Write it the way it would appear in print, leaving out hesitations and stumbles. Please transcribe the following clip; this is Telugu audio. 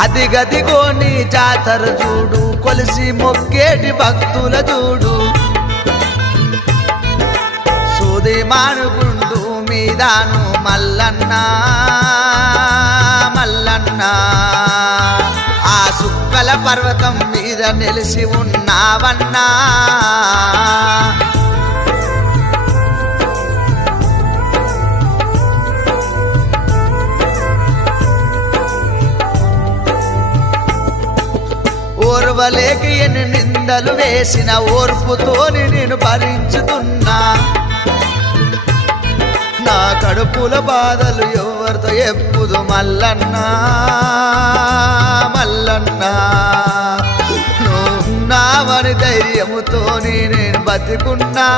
అదిగదిగో నీ జాతర చూడు కొలిసి మొక్కేటి భక్తుల చూడు సూది మానుగుండు మీదాను మల్లన్న మల్లన్న ఆ సుక్కల పర్వతం మీద నిలిసి ఉన్నావన్నా ఓర్వలేక ఎన్ని నిందలు వేసిన ఓర్పుతోని నేను భరించుతున్నా నా కడుపుల బాధలు ఎవరితో ఎప్పుడు మల్లన్న మల్లన్న నువ్వున్నావని ధైర్యముతోని నేను బతికున్నా